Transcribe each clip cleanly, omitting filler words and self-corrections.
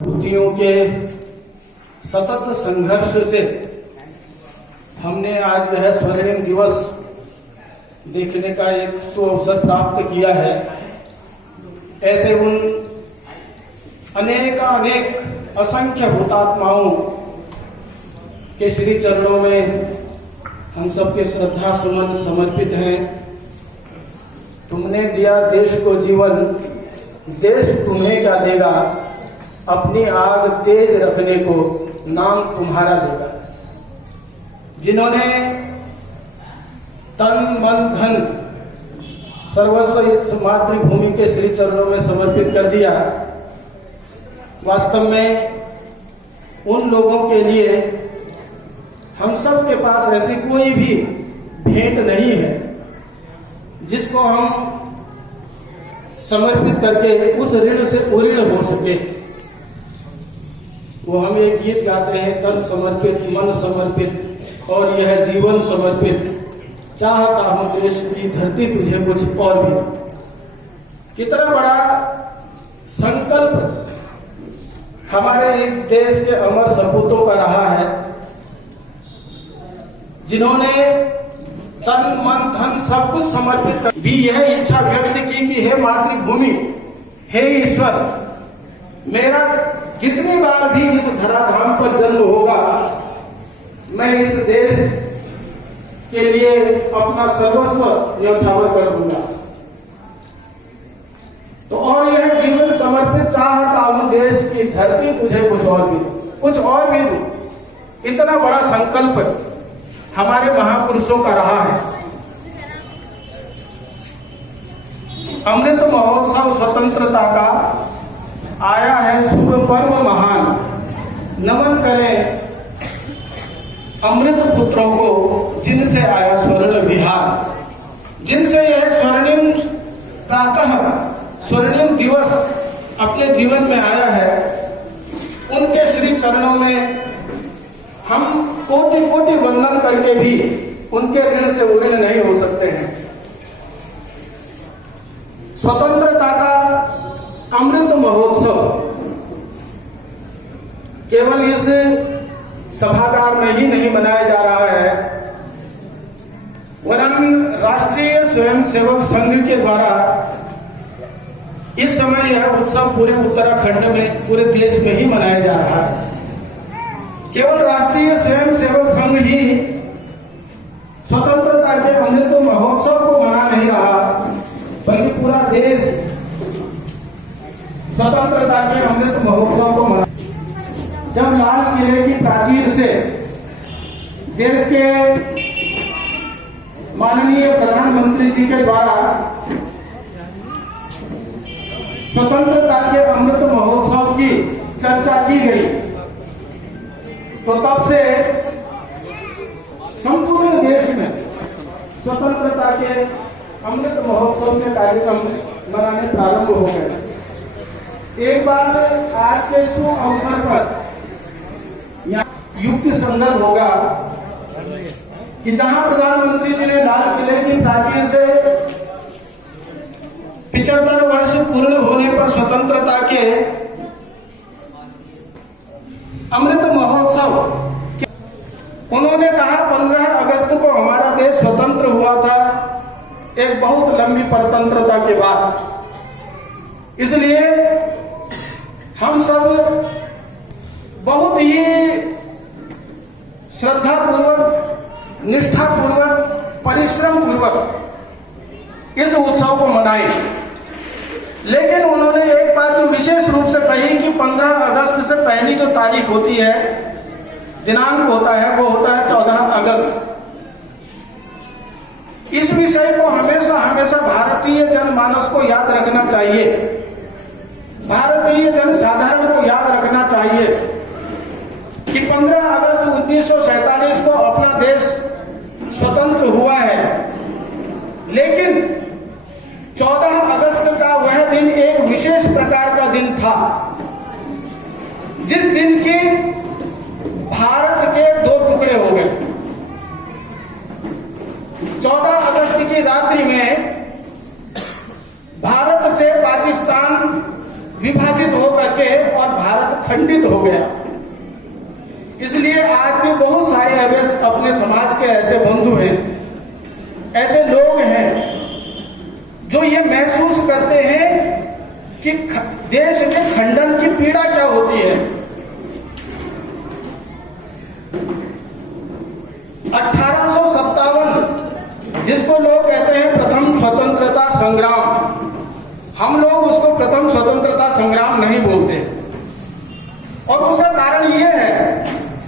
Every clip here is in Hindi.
विभूतियों के सतत संघर्ष से हमने आज वह स्वर्णिम दिवस देखने का एक सुअवसर प्राप्त किया है। ऐसे उन अनेक असंख्य हुतात्माओं के श्री चरणों में हम सबके श्रद्धा सुमन समर्पित हैं। तुमने दिया देश को जीवन, देश तुम्हें क्या देगा, अपनी आग तेज रखने को नाम तुम्हारा देगा। जिन्होंने तन मन धन सर्वस्व इस मातृभूमि के श्री चरणों में समर्पित कर दिया, वास्तव में उन लोगों के लिए हम सब के पास ऐसी कोई भी भेंट नहीं है जिसको हम समर्पित करके उस ऋण से उऋण हो सके। वो हम एक गीत गाते हैं, तन समर्पित मन समर्पित और यह जीवन समर्पित, चाहता हूं देश की धरती तुझे कुछ और भी। कितना बड़ा संकल्प हमारे इस देश के अमर सपूतों का रहा है, जिन्होंने तन मन धन सब कुछ समर्पित कर भी यह इच्छा व्यक्त की कि हे मातृभूमि, हे ईश्वर, मेरा जितनी बार भी इस धराधाम पर जन्म होगा, मैं इस देश के लिए अपना सर्वस्व न्यौछावर कर दूंगा। तो और यह जीवन समर्पित, चाहता हूं देश की धरती तुझे कुछ और भी दू। इतना बड़ा संकल्प हमारे महापुरुषों का रहा है। अमृत महोत्सव स्वतंत्रता का आया है शुभ पर्व महान, नमन करें अमृत पुत्रों को जिनसे आया स्वर्ण विहार। जिनसे यह स्वर्णिम प्रातः स्वर्णिम दिवस अपने जीवन में आया है, उनके श्री चरणों में हम कोटि कोटि वंदन करके भी उनके ऋण से उऋण नहीं हो सकते हैं। स्वतंत्रता का अमृत महोत्सव केवल इस सभागार में ही नहीं मनाया जा रहा है, वरन राष्ट्रीय स्वयंसेवक संघ के द्वारा इस समय यह उत्सव पूरे उत्तराखंड में, पूरे देश में ही मनाया जा रहा है। केवल राष्ट्रीय स्वयंसेवक संघ ही स्वतंत्रता के अमृत महोत्सव को मना नहीं रहा, बल्कि पूरा देश स्वतंत्रता के अमृत महोत्सव को मना। जब लाल किले की प्राचीर से देश के माननीय प्रधानमंत्री जी के द्वारा स्वतंत्रता के अमृत महोत्सव की चर्चा की गई, तो तब से संपूर्ण देश में स्वतंत्रता के अमृत महोत्सव के कार्यक्रम मनाने प्रारंभ हो गए। एक बार आज के शुभ अवसर पर युक्ति संगत होगा कि जहां प्रधानमंत्री जी ने लाल किले की प्राचीर से 75 वर्ष पूर्ण होने पर स्वतंत्रता के अमृत महोत्सव, उन्होंने कहा 15 अगस्त को हमारा देश स्वतंत्र हुआ था, एक बहुत लंबी परतंत्रता के बाद। इसलिए हम सब बहुत ही श्रद्धा पूर्वक, निष्ठा पूर्वक, परिश्रम पूर्वक इस उत्सव को मनाएं। लेकिन उन्होंने एक बात विशेष रूप से कही कि 15 अगस्त से पहली जो तारीख होती है, दिनांक होता है, वो होता है 14 अगस्त। इस विषय को हमेशा हमेशा भारतीय जनमानस को याद रखना चाहिए, भारतीय जनसाधारण को याद रखना चाहिए कि 15 अगस्त 1947 को अपना देश स्वतंत्र हुआ है, लेकिन 14 अगस्त का वह दिन एक विशेष प्रकार का दिन था, जिस दिन की भारत के 2 टुकड़े हो गए। 14 अगस्त की रात्रि में भारत से पाकिस्तान विभाजित होकर के और भारत खंडित हो गया। इसलिए आज भी बहुत सारे अपने समाज के ऐसे बंधु हैं, ऐसे लोग हैं जो ये महसूस करते हैं कि देश के खंडन की पीड़ा क्या होती है। 1857 जिसको लोग कहते हैं प्रथम स्वतंत्रता संग्राम, हम लोग उसको प्रथम स्वतंत्रता संग्राम नहीं बोलते। और उसका कारण यह है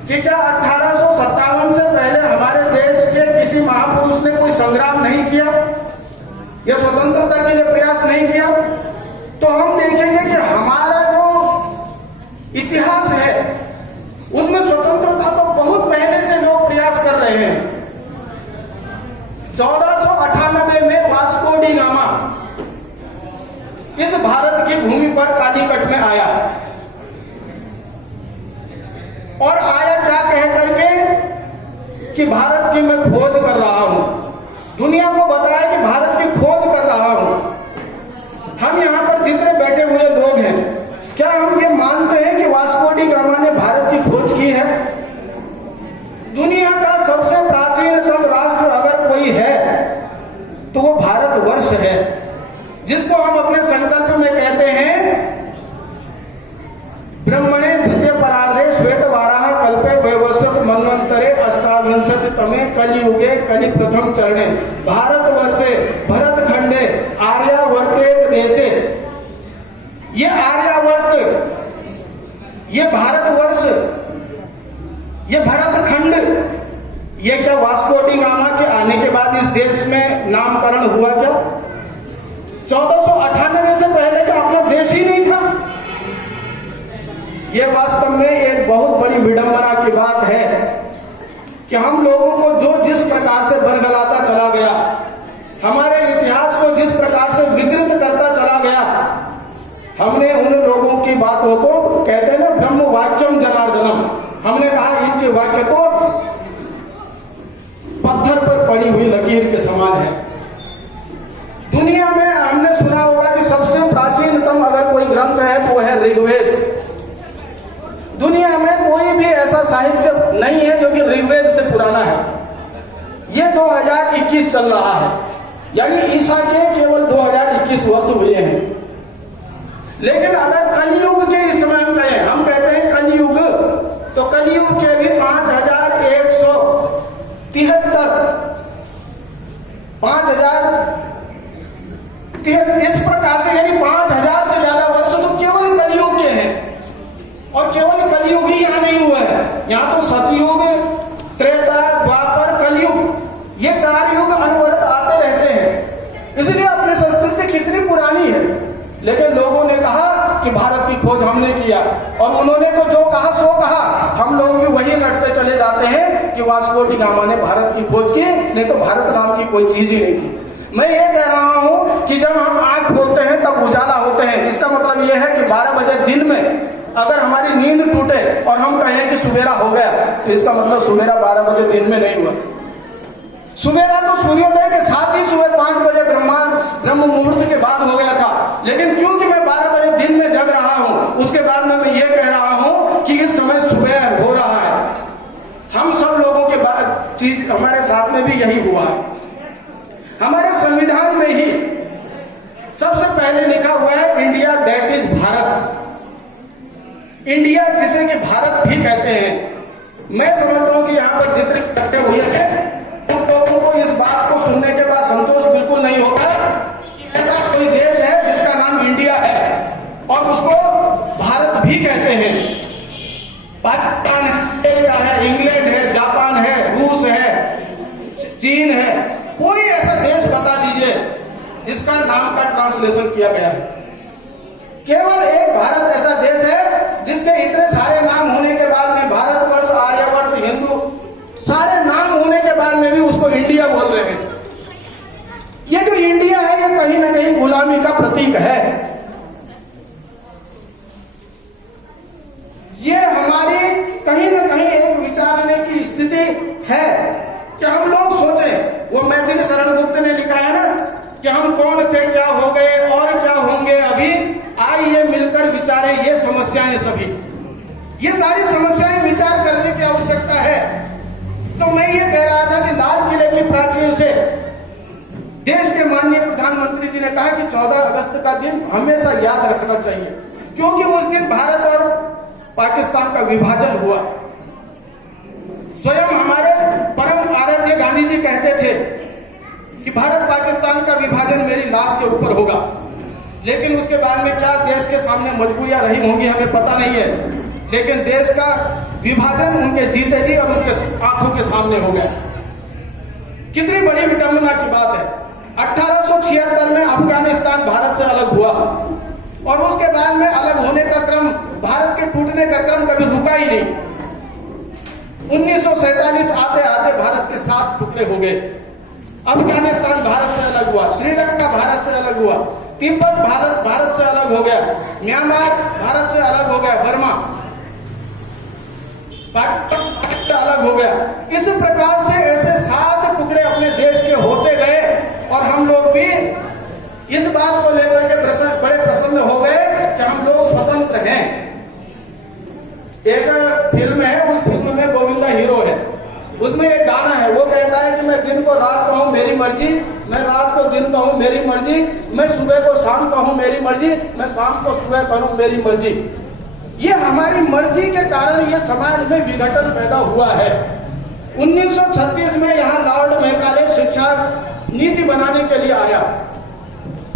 कि क्या 1857 से पहले हमारे देश के किसी महापुरुष ने कोई संग्राम नहीं किया या स्वतंत्रता के लिए प्रयास नहीं किया? तो हम देखेंगे कि हमारा जो इतिहास है उसमें स्वतंत्रता तो बहुत पहले से लोग प्रयास कर रहे हैं। 1498 में वास्को डी गामा इस भारत की भूमि पर कालीकट में आया और आया क्या कह करके कि भारत की मैं खोज कर रहा हूं, दुनिया को बताया कि भारत की खोज कर रहा हूं। हम यहां पर जितने बैठे हुए लोग हैं, क्या हम ये मानते हैं कि वास्को डी गामा ने भारत की खोज की है? दुनिया का सबसे प्राचीनतम राष्ट्र अगर कोई है तो वो भारतवर्ष है, जिसको हम अपने संकल्प में कहते हैं ब्रह्मणे द्वितीय परार्धे श्वेत वाराह कल्पे वैवस्वत मनवंतरे अष्टाविंशति तमे कलियुगे कलि प्रथम चरणे भारतवर्षे भरत खंडे आर्यावर्ते देशे। ये आर्यावर्त, ये भारतवर्ष, ये भरत खंड, ये क्या वास्को डी गामा के आने के बाद इस देश में नामकरण हुआ क्या? 1498 से पहले का अपना देश ही नहीं था। यह वास्तव में एक बहुत बड़ी विडंबना की बात है कि हम लोगों को जो जिस प्रकार से बरगलाता चला गया, हमारे इतिहास को जिस प्रकार से विकृत करता चला गया, हमने उन लोगों की बातों को कहते हैं ना ब्रह्म वाक्यम जनार्दनम, हमने कहा इनके वाक्य तो पत्थर पर पड़ी हुई लकीर के समान है। दुनिया में हमने सुना होगा कि सबसे प्राचीनतम अगर कोई ग्रंथ है तो वह है ऋग्वेद। दुनिया में कोई भी ऐसा साहित्य नहीं है जो कि ऋग्वेद से पुराना है। यह 2021 चल रहा है, यानी ईसा के केवल 2021 वर्ष हुए हैं। लेकिन अगर कलयुग के इस समय हम कहते हैं कलयुग, तो कलयुग के भी 5173 इस प्रकार से, यानी 5000 से ज्यादा वर्ष तो केवल कलयुग के हैं। और केवल कलयुग ही यहां नहीं हुआ है, यहां तो सतयुग, त्रेता, द्वापर, कलयुग, ये 4 युग अनवरत आते रहते हैं। इसलिए अपनी संस्कृति कितनी पुरानी है, लेकिन लोगों ने कहा कि भारत की खोज हमने किया, और उन्होंने तो जो कहा सो कहा, हम लोग भी वही रटते चले जाते हैं कि वास्को डी गामा ने भारत की खोज की, नहीं तो भारत नाम की कोई चीज ही नहीं थी। मैं ये कह रहा हूं कि जब हम आंख खोलते हैं तब उजाला होते हैं। इसका मतलब यह है कि 12 बजे दिन में अगर हमारी नींद टूटे और हम कहें कि सुबेरा हो गया, तो इसका मतलब सुबेरा 12 बजे दिन में नहीं हुआ। सुबेरा तो सूर्योदय के साथ ही सुबह 5 बजे ब्रह्म मुहूर्त के बाद हो गया था। लेकिन क्योंकि मैं 12 बजे दिन में जग रहा हूं, उसके बाद में मैं ये कह रहा हूं कि इस समय सुबह हो रहा है। हम सब लोगों के बाद चीज हमारे साथ में भी यही हुआ है। हमारे संविधान में ही सबसे पहले लिखा हुआ है India that is Bharat. India जिसे कि भारत भी कहते हैं। मैं समझता हूं कि यहाँ पर जितने इकट्ठे हुए हैं उन लोगों को इस बात को सुनने के बाद संतोष बिल्कुल नहीं होगा कि ऐसा कोई देश है जिसका नाम इंडिया है और उसको भारत भी कहते हैं। पाकिस्तान है, इंग्लैंड है, जापान है, रूस है, चीन है, कोई ऐसा देश बता दीजिए जिसका नाम का ट्रांसलेशन किया गया है। केवल एक भारत ऐसा देश है जिसके इतने सारे नाम होने के बाद में, भारतवर्ष, आर्यवर्त, हिंदू, सारे नाम होने के बाद में भी उसको इंडिया बोल रहे हैं। ये जो इंडिया है ये कहीं ना कहीं गुलामी का प्रतीक है। ये हमारी कहीं ना कहीं एक विचारने की स्थिति है कि हम लोग सोचें। वो मैथिली शरण गुप्त ने लिखा है ना कि हम कौन थे, क्या हो गए और क्या होंगे अभी, आइए मिलकर विचारें ये समस्याएं सभी। ये सारी समस्याएं विचार करने की आवश्यकता है। तो मैं ये कह रहा था कि लाल किले की प्राचीर से देश के माननीय प्रधानमंत्री जी ने कहा कि 14 अगस्त का दिन हमेशा याद रखना चाहिए, क्योंकि उस दिन भारत और पाकिस्तान का विभाजन हुआ। स्वयं हमारे परम आराध्य गांधी जी कहते थे कि भारत पाकिस्तान का विभाजन मेरी लाश के ऊपर होगा, लेकिन उसके बाद में क्या देश के सामने मजबूरियां रही होंगी हमें पता नहीं है, लेकिन देश का विभाजन उनके जीते जी और उनके आंखों के सामने हो गया। कितनी बड़ी विडंबना की बात है। 1876 में अफगानिस्तान भारत से अलग हुआ और उसके बाद में अलग होने का क्रम, भारत के टूटने का क्रम कभी रुका ही नहीं। 1947 आते आते भारत के 7 टुकड़े हो गए। अफगानिस्तान भारत से अलग हुआ, श्रीलंका भारत से अलग हुआ, तिब्बत भारत से अलग हो गया, म्यांमार भारत से अलग हो गया, बर्मा पाकिस्तान भारत से अलग हो गया। इस प्रकार से ऐसे 7 टुकड़े अपने देश के होते गए और हम लोग भी इस बात को लेकर के बड़े प्रसन्न हो गए कि हम लोग स्वतंत्र हैं। एक फिल्म है, उस फिल्म में गोविंदा हीरो है, उसमें एक गाना है, वो कहता है कि मैं दिन को रात कहूं मेरी मर्जी, मैं रात को दिन कहूं मेरी मर्जी, मैं सुबह को शाम कहूं मेरी मर्जी, मैं शाम को सुबह कहूं मेरी मर्जी। ये हमारी मर्जी के कारण ये समाज में विघटन पैदा हुआ है। 1936 में यहाँ लॉर्ड मैकाले शिक्षा नीति बनाने के लिए आया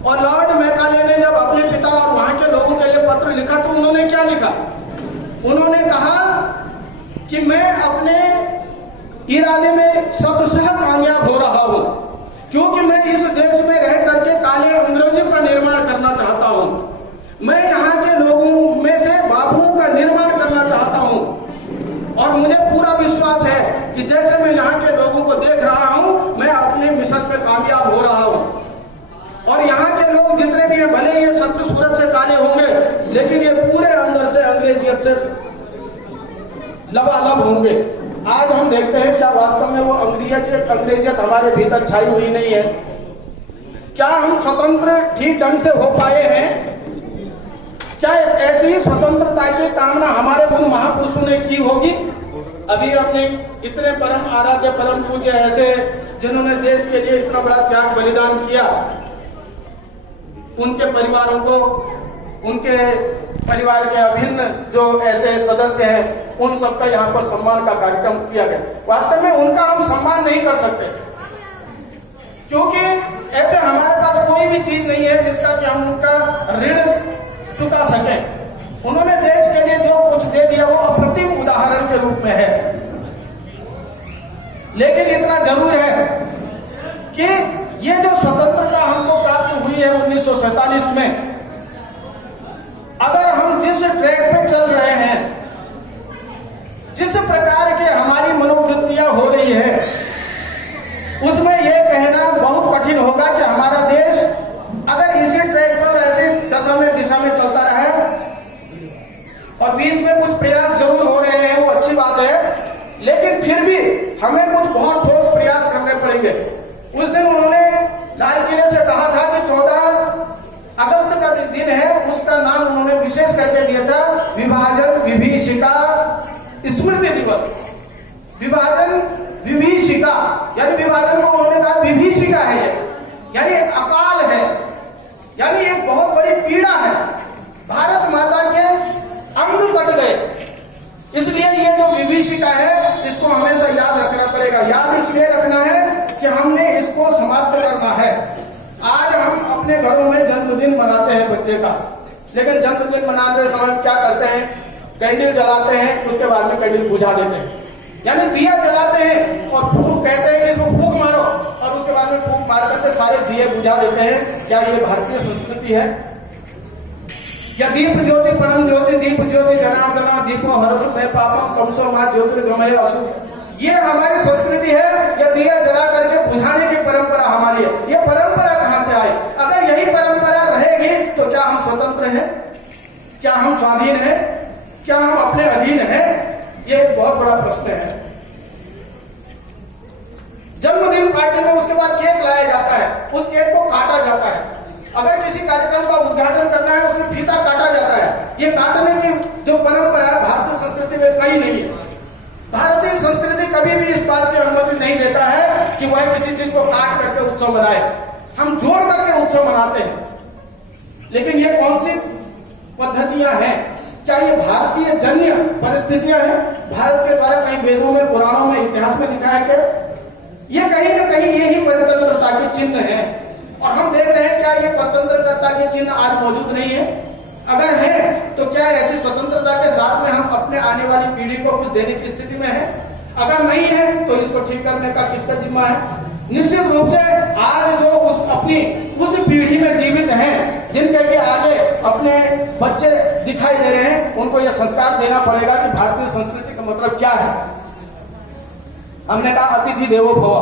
और लॉर्ड मैकाले ने जब अपने पिता और वहां के लोगों के लिए पत्र लिखा तो उन्होंने क्या लिखा? उन्होंने कहा कि मैं अपने इरादे में शतशः कामयाब हो रहा हूं, क्योंकि मैं इस देश में रह करके काले अंग्रेजों का निर्माण करना चाहता हूं। मैं यहाँ के लोगों में से बाबुओं का निर्माण करना चाहता हूं और मुझे पूरा विश्वास है कि जैसे मैं यहाँ के लोगों को देख रहा हूं, मैं अपने मिशन में कामयाब हो रहा हूं। और यहाँ के लोग जितने भी हैं, भले ये सब सूरत से काले होंगे, लेकिन ये पूरे अंदर से अंग्रेजियत से लबालब होंगे। आज हम देखते हैं क्या वास्तव में वो अंग्रेजियत हमारे भीतर छाई हुई नहीं है? क्या हम स्वतंत्र ठीक ढंग से हो पाए हैं? क्या ऐसी ही स्वतंत्रता की कामना हमारे उन महापुरुषों ने की होगी? अभी अपने इतने परम आराध्य परम पूज्य ऐसे जिन्होंने देश के लिए इतना बड़ा त्याग बलिदान किया, उनके परिवारों को, उनके परिवार के अभिन्न जो ऐसे सदस्य हैं, उन सबका यहाँ पर सम्मान का कार्यक्रम किया गया। वास्तव में उनका हम सम्मान नहीं कर सकते, क्योंकि ऐसे हमारे पास कोई भी चीज नहीं है जिसका कि हम उनका ऋण चुका सकें। उन्होंने देश के लिए जो कुछ दे दिया वो अप्रतिम उदाहरण के रूप में है। लेकिन इतना जरूर है कि ये जो स्वतंत्रता हमको प्राप्त हुई है 1947 में, अगर हम जिस ट्रैक पे चल रहे हैं, जिस प्रकार के हमारी मनोवृत्तियां हो रही है, उसमें यह कहना बहुत कठिन होगा कि हमारा देश अगर इसी ट्रैक पर ऐसी दिशा में चलता रहे, और बीच में कुछ प्रयास जरूर हो रहे हैं, वो अच्छी बात है, लेकिन फिर भी हमें कुछ बहुत ठोस प्रयास करने पड़ेंगे। उस दिन उन्होंने लाल किले से कहा था कि 14 अगस्त का दिन है, उसका नाम उन्होंने विशेष करके दिया था विभाजन विभीषिका स्मृति दिवस। विभाजन विभीषिका यानी विभाजन को उन्होंने कहा विभीषिका है, यानी एक अकाल है, यानी एक बहुत बड़ी पीड़ा है। भारत माता के अंग कट गए, इसलिए ये जो विभीषिका है इसको हमेशा याद रखना पड़ेगा। याद इसलिए रखना है कि हमने इसको समाप्त करना है। आज हम अपने घरों में जन्मदिन मनाते हैं बच्चे का, लेकिन जन्मदिन मनाते समय क्या करते हैं? कैंडल जलाते हैं, उसके बाद में कैंडल बुझा देते हैं, यानी दिया जलाते हैं और फूक कहते हैं कि इसको फूक मारो, और उसके बाद में फूक मार करके सारे दिए बुझा देते हैं। क्या ये भारतीय संस्कृति है? या दीप ज्योति परम ज्योति दीप ज्योति जनार्दना दीपो हरतु मैं पापम कमसो मां ज्योतिर्गमय असु, ये हमारी संस्कृति है। या दिया जला करके बुझाने की परंपरा हमारी है। ये परंपरा कहां से आई? अगर यही परंपरा रहेगी तो क्या हम स्वतंत्र हैं? क्या हम स्वाधीन हैं? क्या हम अपने अधीन हैं? ये एक बहुत बड़ा प्रश्न है। जन्मदिन पार्टी में उसके बाद केक लाया जाता है, उस केक को काटा जाता है। अगर किसी कार्यक्रम का उद्घाटन करना है, उसमें फीता काटा जाता है। ये काटने की जो परंपरा भारतीय संस्कृति है किसी चीज को काट करके उत्सव मनाए, हम जोड़ करके उत्सव मनाते हैं। लेकिन ये कौन सी पद्धतियां हैं? क्या ये भारतीय जन्य परिस्थितियां हैं? भारत के द्वारा कहीं वेदों में, पुराणों में, इतिहास में लिखा है क्या? ये कहीं ना कहीं ये ही परतंत्रता के चिन्ह है। और हम देख रहे हैं क्या ये परतंत्रता के चिन्ह आज मौजूद नहीं है? अगर है तो क्या ऐसी स्वतंत्रता के साथ में हम अपने आने वाली पीढ़ी को कुछ देने की स्थिति में है? अगर नहीं है तो इसको ठीक करने का किसका जिम्मा है? निश्चित रूप से आज जो उस पीढ़ी में जीवित हैं, जिनके के आगे अपने बच्चे दिखाई दे रहे हैं, उनको यह संस्कार देना पड़ेगा कि भारतीय संस्कृति का मतलब क्या है। हमने कहा अतिथि देवो भव,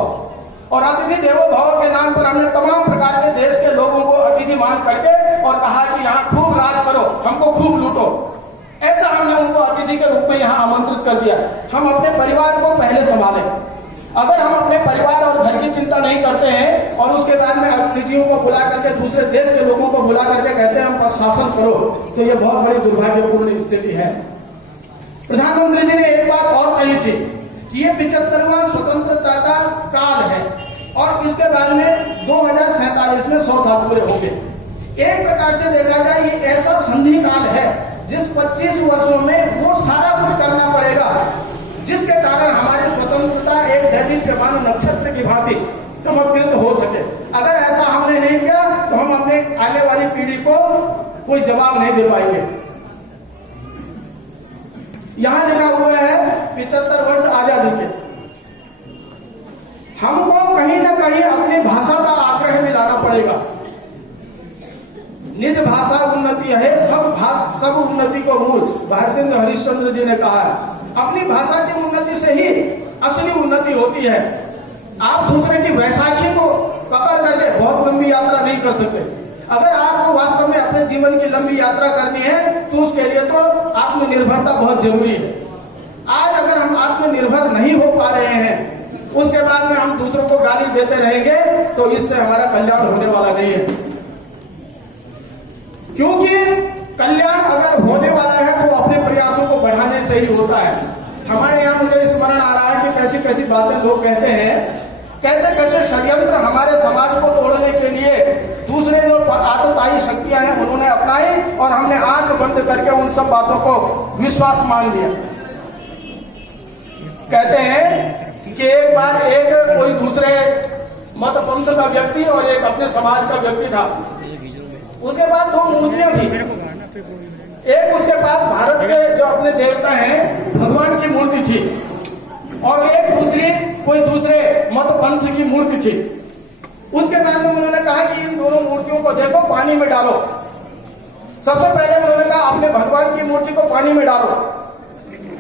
और अतिथि देवो भव के नाम पर हमने तमाम प्रकार के देश के लोगों को अतिथि मान करके और कहा कि यहाँ खूब राज करो, हमको खूब लूटो। ऐसा हमने उनको अतिथि के रूप में यहाँ आमंत्रित कर दिया। हम अपने परिवार को पहले संभालें। अगर हम अपने परिवार और घर की चिंता नहीं करते हैं और उसके बाद में अतिथियों को बुला करके, दूसरे देश के लोगों को बुला करके कहते हैं हम पर शासन करो, तो ये बहुत बड़ी दुर्भाग्यपूर्ण स्थिति है। प्रधानमंत्री जी ने एक बात और कही थी कि ये 75वां स्वतंत्रता का काल है और इसके बाद में 2047 में 100 साल पूरे होंगे। एक प्रकार से देखा जाए ये ऐसा संधि काल है जिस 25 वर्षों में वो सारा कुछ करना पड़ेगा जिसके कारण हमारी स्वतंत्रता एक दैदीप्यमान नक्षत्र की भांति चमत्कृत हो सके। अगर ऐसा हमने नहीं किया तो हम अपने आने वाली पीढ़ी को कोई जवाब नहीं दे पाएंगे। यहां लिखा हुआ है 75 वर्ष आजादी के। हमको कहीं ना कहीं अपनी भाषा का आग्रह दिलाना पड़ेगा। निज भाषा उन्नति है, सब उन्नति को मूल, भारतेंद्र हरिश्चंद्र जी ने कहा है। अपनी भाषा की उन्नति से ही असली उन्नति होती है। आप दूसरे की वैशाखी को पकड़ करके बहुत लंबी यात्रा नहीं कर सकते। अगर आपको वास्तव में अपने जीवन की लंबी यात्रा करनी है तो उसके लिए तो आत्मनिर्भरता बहुत जरूरी है। आज अगर हम आत्मनिर्भर नहीं हो पा रहे हैं, उसके बाद में हम दूसरों को गाली देते रहेंगे तो इससे हमारा कल्याण होने वाला नहीं है। क्योंकि कल्याण अगर होने वाला है तो अपने प्रयासों को बढ़ाने से ही होता है। हमारे यहाँ मुझे स्मरण आ रहा है कि कैसी कैसी बातें लोग कहते हैं, कैसे कैसे षड्यंत्र हमारे समाज को तोड़ने के लिए दूसरे जो आतताई शक्तियां हैं उन्होंने अपनाई और हमने आंख बंद करके उन सब बातों को विश्वास मान लिया। कहते हैं कि एक बार एक कोई दूसरे मत पंथ का व्यक्ति और एक अपने समाज का व्यक्ति था। उसके बाद 2 मूर्तियां थी। एक उसके पास भारत के जो अपने देवता हैं भगवान की मूर्ति थी और एक दूसरी कोई दूसरे मत पंथ की मूर्ति थी। उसके बाद में उन्होंने कहा कि इन दोनों मूर्तियों को देखो, पानी में डालो। सबसे पहले उन्होंने कहा अपने भगवान की मूर्ति को पानी में डालो।